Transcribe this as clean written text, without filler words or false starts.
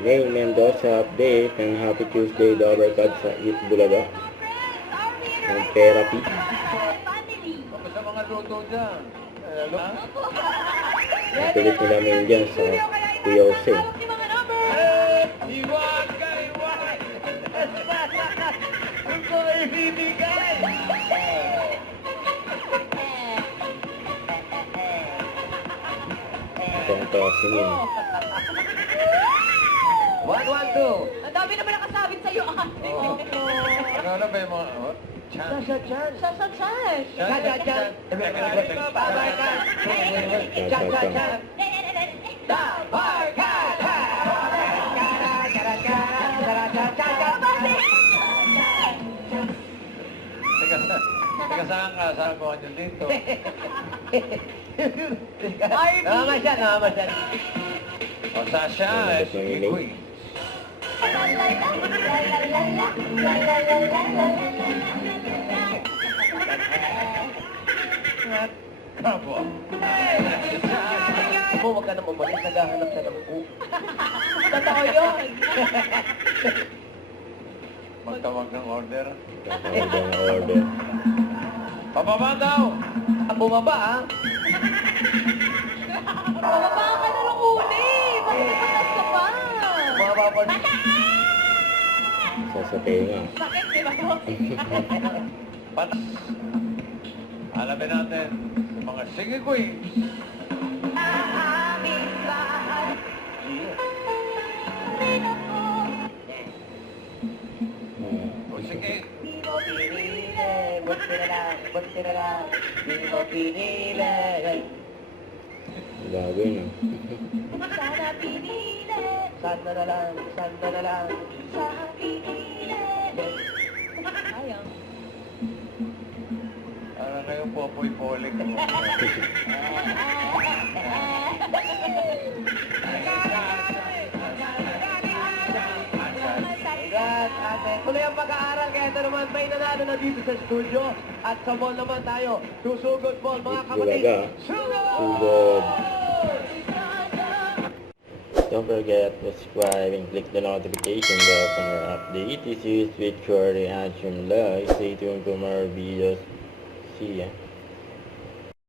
May Mendoza update ng Happy Tuesday the Overcard sa Eat Bulaga. Ng therapy. Tapos sa mga luto dyan. Napilit nila main dyan sa Kuya Jose. Iwag ka, iwag! Gusto ko ibibigay! Itong tosinin. 1-1-2. Ang dami naman nakasabit sa'yo, ate. Ano ba yung mga... Chan. Sa chan. Chan. Teka, saan ka? Saan ko nyo dito? Ivy. O, Sasha, sige, kuy. Kabo. Huwag ka na mamalis, naghahanap siya ng cook. Totoo yun. Magtawag ng order. Order na order. Pababa daw! Ang bumaba, ha? Pababa ka na lang uli. Papuputas ka pa. Bumaba pa. Sa tenga. Sakit, di ba? Panas. Alamin natin yung mga sige kuy. O sige. Di mo pinili, buti na lang, di mo pinili. Gago yun ah. Sana pinili. Sana na lang, Sa pinili. Ayang. Ano na yung popoy-polik mo? Congrats, ate. Tuloy ang pag-aaral, kaya ito naman may nanalo na dito sa studio. At sa mall naman tayo, susugod mall, mga kapatid. Bulaga. Sugod. Don't forget to subscribe and click the notification bell for more updates. This is with your reaction live. Stay tuned for more videos. See ya.